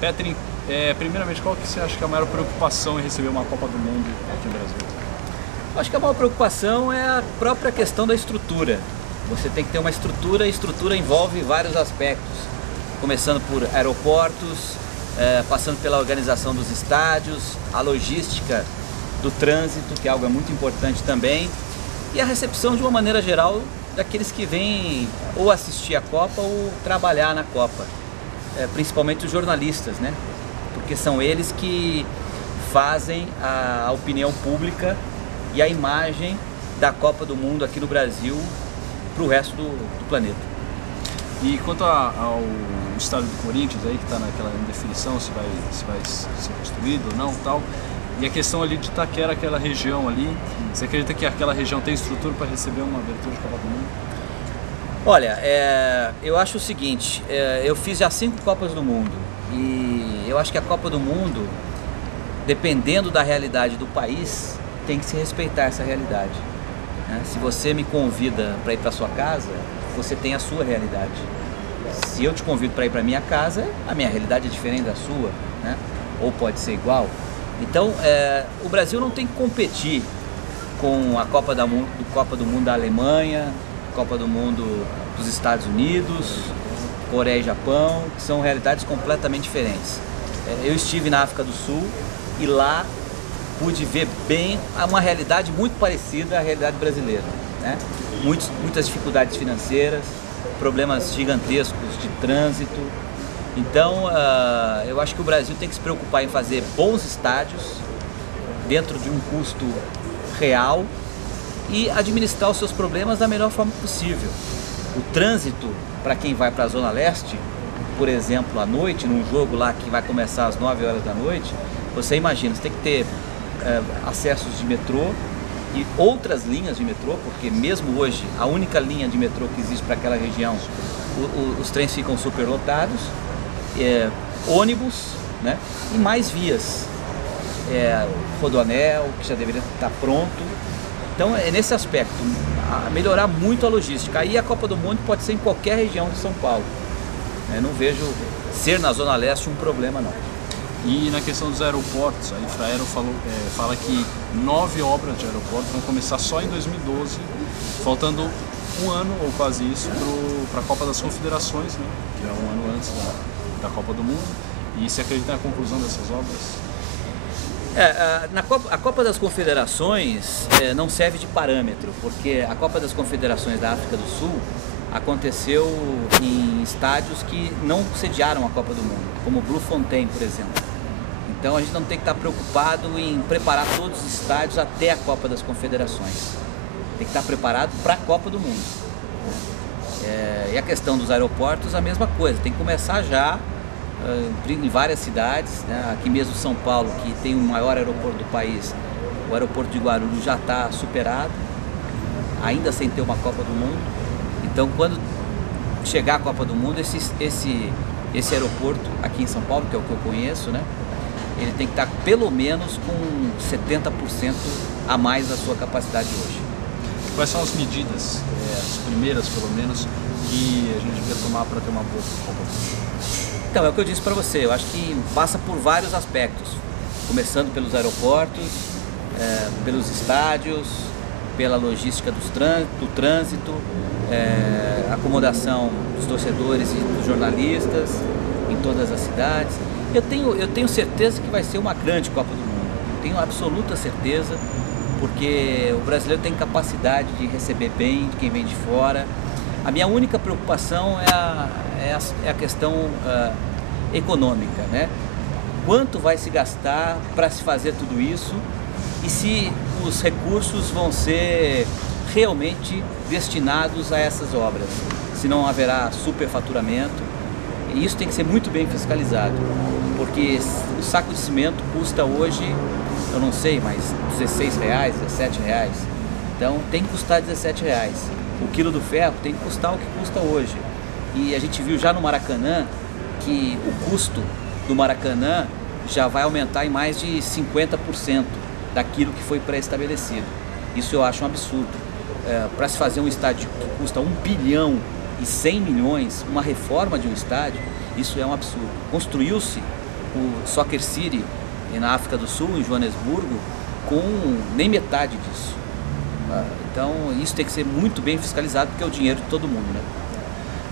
Petri, primeiramente, qual que você acha que é a maior preocupação em receber uma Copa do Mundo aqui no Brasil? Acho que a maior preocupação é a própria questão da estrutura. Você tem que ter uma estrutura, e a estrutura envolve vários aspectos, começando por aeroportos, passando pela organização dos estádios, a logística do trânsito, que é algo muito importante também, e a recepção de uma maneira geral daqueles que vêm ou assistir a Copa ou trabalhar na Copa, principalmente os jornalistas, né? Porque são eles que fazem a opinião pública e a imagem da Copa do Mundo aqui no Brasil para o resto do planeta. E quanto ao estádio do Corinthians, aí que está naquela indefinição se vai ser construído ou não, tal, e a questão ali de Itaquera, aquela região ali, você acredita que aquela região tem estrutura para receber uma abertura de Copa do Mundo? Olha, eu acho o seguinte, eu fiz já 5 Copas do Mundo e eu acho que a Copa do Mundo, dependendo da realidade do país, tem que se respeitar essa realidade, né? Se você me convida para ir para sua casa, você tem a sua realidade. Se eu te convido para ir para minha casa, a minha realidade é diferente da sua, né? Ou pode ser igual. Então, o Brasil não tem que competir com a Copa do Mundo da Alemanha, Copa do Mundo dos Estados Unidos, Coreia e Japão, que são realidades completamente diferentes. Eu estive na África do Sul e lá pude ver bem uma realidade muito parecida à realidade brasileira, né? Muitas dificuldades financeiras, problemas gigantescos de trânsito. Então, eu acho que o Brasil tem que se preocupar em fazer bons estádios dentro de um custo real e administrar os seus problemas da melhor forma possível. O trânsito, para quem vai para a Zona Leste, por exemplo, à noite, num jogo lá que vai começar às 9 horas da noite, você imagina, você tem que ter acessos de metrô e outras linhas de metrô, porque mesmo hoje a única linha de metrô que existe para aquela região, os trens ficam superlotados, ônibus, né? E mais vias, rodoanel, que já deveria estar pronto. Então é nesse aspecto, melhorar muito a logística. Aí a Copa do Mundo pode ser em qualquer região de São Paulo. Não vejo ser na Zona Leste um problema não. E na questão dos aeroportos, a Infraero fala que 9 obras de aeroportos vão começar só em 2012, faltando um ano ou quase isso para a Copa das Confederações, né? Que é um ano antes da Copa do Mundo. E você acredita na conclusão dessas obras? A Copa das Confederações não serve de parâmetro, porque a Copa das Confederações da África do Sul aconteceu em estádios que não sediaram a Copa do Mundo, como Bloemfontein, por exemplo. Então a gente não tem que estar preocupado em preparar todos os estádios até a Copa das Confederações. Tem que estar preparado para a Copa do Mundo. E a questão dos aeroportos, a mesma coisa, tem que começar já em várias cidades, né? Aqui mesmo São Paulo, que tem o maior aeroporto do país, o aeroporto de Guarulhos já está superado, ainda sem ter uma Copa do Mundo. Então quando chegar a Copa do Mundo, esse aeroporto aqui em São Paulo, que é o que eu conheço, né? Ele tem que estar pelo menos com 70% a mais da sua capacidade hoje. Quais são as medidas, as primeiras pelo menos, que a gente devia tomar para ter uma boa Copa do Mundo? Então, é o que eu disse para você, eu acho que passa por vários aspectos, começando pelos aeroportos, pelos estádios, pela logística do trânsito, acomodação dos torcedores e dos jornalistas em todas as cidades. Eu tenho certeza que vai ser uma grande Copa do Mundo, tenho absoluta certeza, porque o brasileiro tem capacidade de receber bem de quem vem de fora. A minha única preocupação é a questão econômica, né? Quanto vai se gastar para se fazer tudo isso e se os recursos vão ser realmente destinados a essas obras, se não haverá superfaturamento. E isso tem que ser muito bem fiscalizado, porque o saco de cimento custa hoje, eu não sei, mas R$16, R$17. Então tem que custar R$17. O quilo do ferro tem que custar o que custa hoje. E a gente viu já no Maracanã que o custo do Maracanã já vai aumentar em mais de 50% daquilo que foi pré-estabelecido. Isso eu acho um absurdo. Para se fazer um estádio que custa 1,1 bilhão, uma reforma de um estádio, isso é um absurdo. Construiu-se o Soccer City na África do Sul, em Joanesburgo, com nem metade disso. Então isso tem que ser muito bem fiscalizado, porque é o dinheiro de todo mundo, né?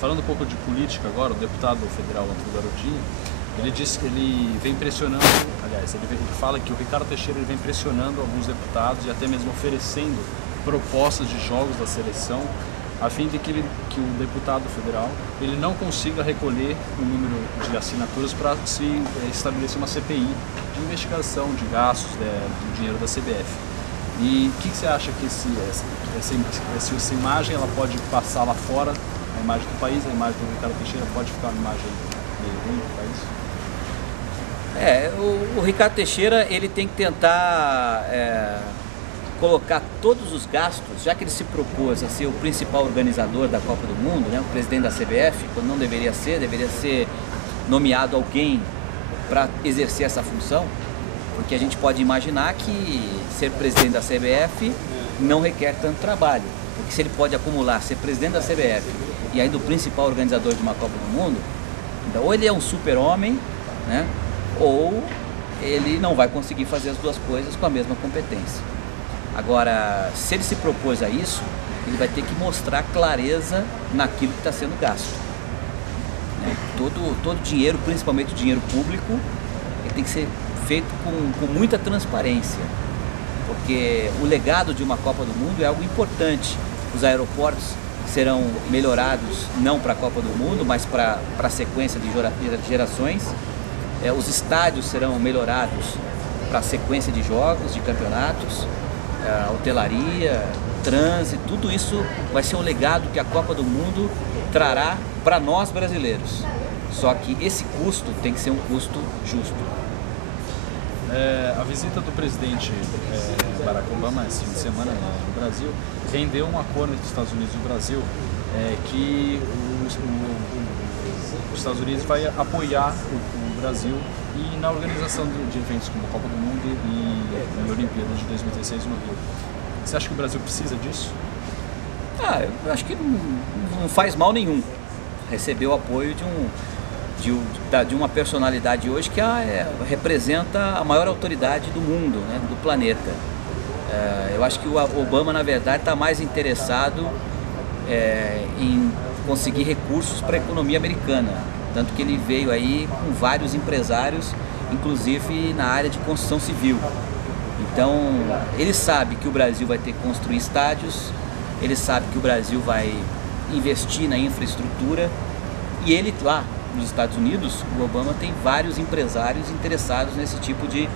Falando um pouco de política agora, o deputado federal Antônio Garotinho, ele disse que ele vem pressionando, aliás, ele fala que o Ricardo Teixeira ele vem pressionando alguns deputados e até mesmo oferecendo propostas de jogos da seleção, a fim de que o deputado federal ele não consiga recolher o número de assinaturas para se estabelecer uma CPI de investigação de gastos do dinheiro da CBF. E o que você acha que essa imagem ela pode passar lá fora, a imagem do país, a imagem do Ricardo Teixeira pode ficar uma imagem meio ruim do país? O Ricardo Teixeira ele tem que tentar colocar todos os gastos, já que ele se propôs a ser o principal organizador da Copa do Mundo, né, o presidente da CBF, quando não deveria ser nomeado alguém para exercer essa função, porque a gente pode imaginar que ser presidente da CBF não requer tanto trabalho, porque se ele pode acumular ser presidente da CBF e ainda o principal organizador de uma Copa do Mundo, então ou ele é um super-homem, né, ou ele não vai conseguir fazer as duas coisas com a mesma competência. Agora, se ele se propôs a isso, ele vai ter que mostrar clareza naquilo que está sendo gasto. Né? Todo dinheiro, principalmente o dinheiro público, ele tem que ser feito com muita transparência, porque o legado de uma Copa do Mundo é algo importante. Os aeroportos serão melhorados não para a Copa do Mundo, mas para a sequência de gerações. Os estádios serão melhorados para a sequência de jogos, de campeonatos. A hotelaria, trânsito, tudo isso vai ser um legado que a Copa do Mundo trará para nós brasileiros. Só que esse custo tem que ser um custo justo. A visita do presidente Barack Obama esse fim de semana no Brasil rendeu um acordo entre os Estados Unidos e o Brasil que os Estados Unidos vai apoiar o Brasil e na organização de eventos como a Copa do Mundo e a Olimpíada de 2016 no Rio. Você acha que o Brasil precisa disso? Eu acho que não faz mal nenhum receber o apoio de uma personalidade hoje que representa a maior autoridade do mundo, né, do planeta. Eu acho que o Obama, na verdade, está mais interessado em conseguir recursos para a economia americana, tanto que ele veio aí com vários empresários, inclusive na área de construção civil. Então, ele sabe que o Brasil vai ter que construir estádios, ele sabe que o Brasil vai investir na infraestrutura, e ele lá nos Estados Unidos, o Obama tem vários empresários interessados nesse tipo de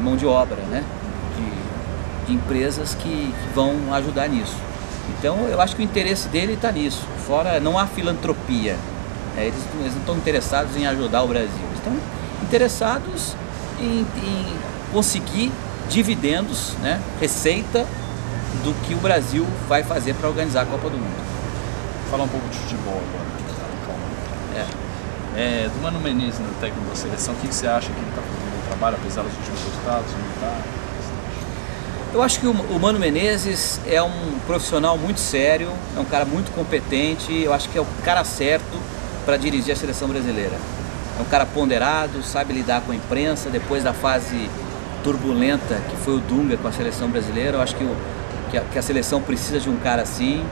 mão de obra, né? de empresas que vão ajudar nisso. Então eu acho que o interesse dele está nisso. Fora, não há filantropia, eles não estão interessados em ajudar o Brasil, eles estão interessados em conseguir dividendos, né? Receita do que o Brasil vai fazer para organizar a Copa do Mundo. Vou falar um pouco de futebol agora. Do Mano Menezes, no técnico da seleção, o que você acha que ele está fazendo no trabalho, apesar dos últimos resultados? Não tá? Eu acho que o Mano Menezes é um profissional muito sério, é um cara muito competente, eu acho que é o cara certo para dirigir a seleção brasileira. É um cara ponderado, sabe lidar com a imprensa, depois da fase turbulenta que foi o Dunga com a seleção brasileira, eu acho que a seleção precisa de um cara assim,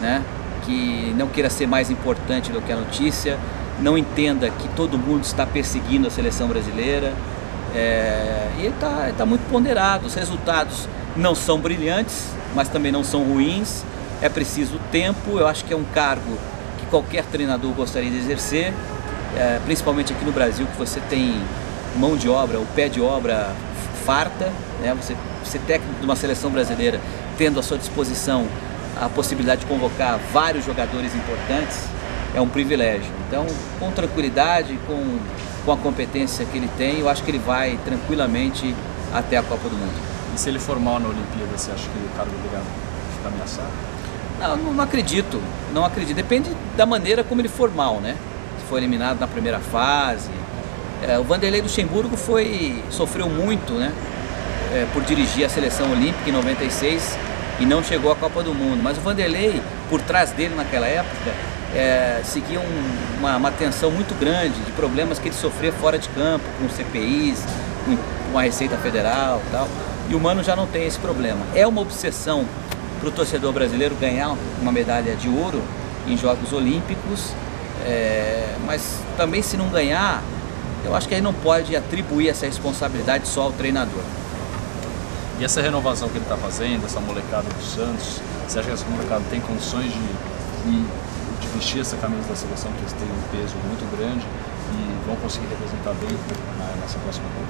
né? Que não queira ser mais importante do que a notícia, não entenda que todo mundo está perseguindo a seleção brasileira, e ele está muito ponderado. Os resultados não são brilhantes, mas também não são ruins, é preciso tempo. Eu acho que é um cargo que qualquer treinador gostaria de exercer, principalmente aqui no Brasil, que você tem mão de obra, o pé de obra farta, né? Você ser técnico de uma seleção brasileira, tendo à sua disposição a possibilidade de convocar vários jogadores importantes, é um privilégio. Então, com tranquilidade, com a competência que ele tem, eu acho que ele vai tranquilamente até a Copa do Mundo. E se ele for mal na Olimpíada, você acha que o cargo dele fica ameaçado? Não acredito, não acredito. Depende da maneira como ele for mal, né? Se for eliminado na primeira fase. O Vanderlei Luxemburgo sofreu muito, né? Por dirigir a seleção olímpica em 96 e não chegou à Copa do Mundo. Mas o Vanderlei, por trás dele naquela época, seguia uma tensão muito grande de problemas que ele sofria fora de campo, com CPIs, com a Receita Federal e tal. E o Mano já não tem esse problema. É uma obsessão para o torcedor brasileiro ganhar uma medalha de ouro em Jogos Olímpicos, mas também, se não ganhar, eu acho que ele não pode atribuir essa responsabilidade só ao treinador. E essa renovação que ele está fazendo, essa molecada do Santos, você acha que essa molecada tem condições de vestir essa camisa da seleção, que eles têm um peso muito grande e vão conseguir representar bem nessa próxima Copa?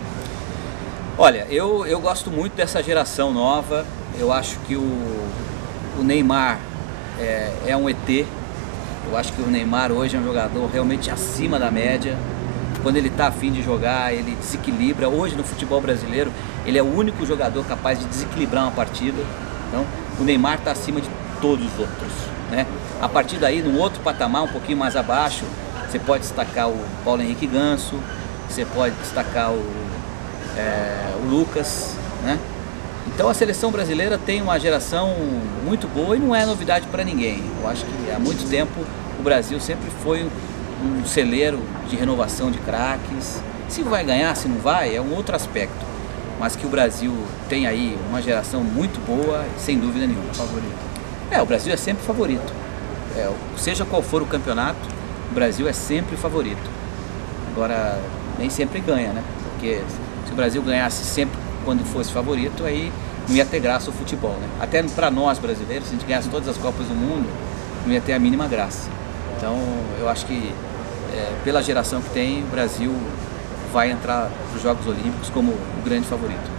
Olha, eu gosto muito dessa geração nova. Eu acho que o Neymar é um ET. Eu acho que o Neymar hoje é um jogador realmente acima da média. Quando ele está a fim de jogar, ele desequilibra. Hoje no futebol brasileiro, ele é o único jogador capaz de desequilibrar uma partida. Então, o Neymar está acima de todos os outros, né? A partir daí, num outro patamar, um pouquinho mais abaixo, você pode destacar o Paulo Henrique Ganso, você pode destacar o Lucas, né? Então a seleção brasileira tem uma geração muito boa e não é novidade para ninguém. Eu acho que há muito tempo o Brasil sempre foi um celeiro de renovação de craques. Se vai ganhar, se não vai, é um outro aspecto. Mas que o Brasil tem aí uma geração muito boa, sem dúvida nenhuma. Favorito? O Brasil é sempre favorito. Seja qual for o campeonato, o Brasil é sempre favorito. Agora, nem sempre ganha, né? Porque se o Brasil ganhasse sempre quando fosse favorito, aí não ia ter graça o futebol, né? Até para nós brasileiros, se a gente ganhasse todas as Copas do Mundo, não ia ter a mínima graça. Então, eu acho que pela geração que tem, o Brasil vai entrar para os Jogos Olímpicos como o grande favorito.